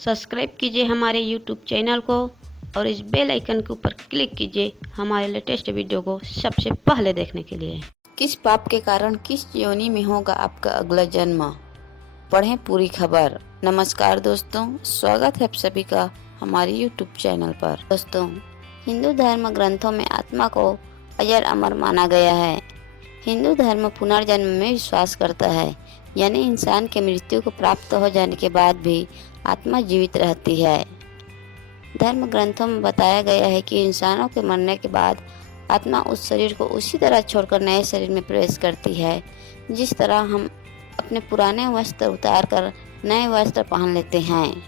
Subscribe कीजिए हमारे YouTube channel को और इस बेल आइकन के ऊपर क्लिक कीजिए हमारे लेटेस्ट वीडियो को सबसे पहले देखने के लिए। किस पाप के कारण किस योनि में होगा आपका अगला जन्म, पढ़ें पूरी खबर। नमस्कार दोस्तों, स्वागत है आप सभी का हमारे यूट्यूब चैनल पर। दोस्तों, हिंदू धर्म ग्रंथों में आत्मा को अजर अमर माना गया है। हिंदू धर्म पुनर्जन्म में विश्वास करता है, यानी इंसान के मृत्यु को प्राप्त हो जाने के बाद भी आत्मा जीवित रहती है। धर्म ग्रंथों में बताया गया है कि इंसानों के मरने के बाद आत्मा उस शरीर को उसी तरह छोड़कर नए शरीर में प्रवेश करती है जिस तरह हम अपने पुराने वस्त्र उतार कर नए वस्त्र पहन लेते हैं।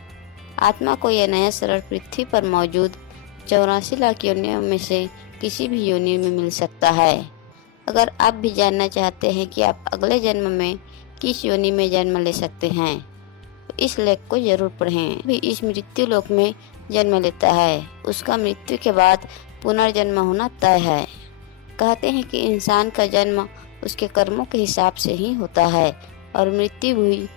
आत्मा को यह नया शरीर पृथ्वी पर मौजूद 84 लाख योनियों में से किसी भी योनि में मिल सकता है। अगर आप भी जानना चाहते हैं कि आप अगले जन्म में किस योनि में जन्म ले सकते हैं तो इस लेख को जरूर पढ़ें। भी इस मृत्यु लोक में जन्म लेता है, उसका मृत्यु के बाद पुनर्जन्म होना तय है। कहते हैं कि इंसान का जन्म उसके कर्मों के हिसाब से ही होता है और मृत्यु भी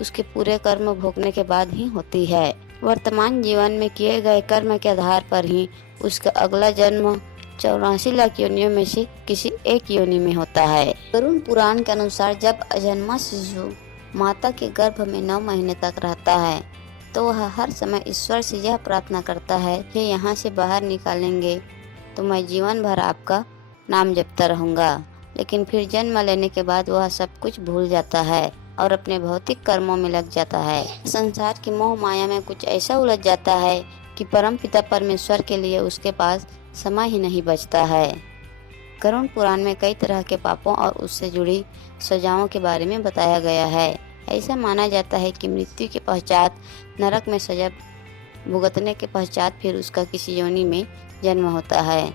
उसके पूरे कर्म भोगने के बाद ही होती है। वर्तमान जीवन में किए गए कर्म के आधार पर ही उसका अगला जन्म 84 लाख योनियों में से किसी एक योनि में होता है। गरुड़ पुराण के अनुसार जब अजन्मा शिशु माता के गर्भ में 9 महीने तक रहता है तो वह हर समय ईश्वर से यह प्रार्थना करता है कि यहाँ से बाहर निकालेंगे तो मैं जीवन भर आपका नाम जपता रहूँगा। लेकिन फिर जन्म लेने के बाद वह सब कुछ भूल जाता है और अपने भौतिक कर्मों में लग जाता है। संसार की मोह माया में कुछ ऐसा उलझ जाता है कि परमपिता परमेश्वर के लिए उसके पास समय ही नहीं बचता है। गरुड़ पुराण में कई तरह के पापों और उससे जुड़ी सजाओं के बारे में बताया गया है। ऐसा माना जाता है कि मृत्यु के पश्चात नरक में सजा भुगतने के पश्चात फिर उसका किसी योनि में जन्म होता है।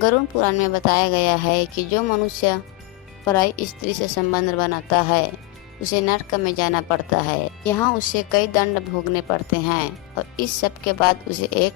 गरुड़ पुराण में बताया गया है कि जो मनुष्य पराई स्त्री से संबंध बनाता है उसे नरक में जाना पड़ता है। यहाँ उसे कई दंड भोगने पड़ते हैं और इस सब के बाद उसे एक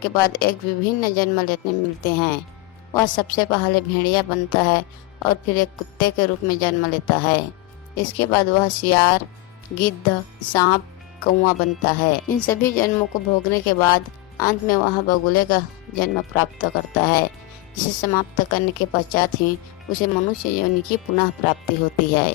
के बाद एक विभिन्न जन्म लेने मिलते हैं। वह सबसे पहले भेड़िया बनता है और फिर एक कुत्ते के रूप में जन्म लेता है। इसके बाद वह सियार, गिद्ध, सांप, कौवा बनता है। इन सभी जन्मों को भोगने के बाद अंत में वह बगुले का जन्म प्राप्त करता है, जिसे समाप्त करने के पश्चात ही उसे मनुष्य योनि की पुनः प्राप्ति होती है।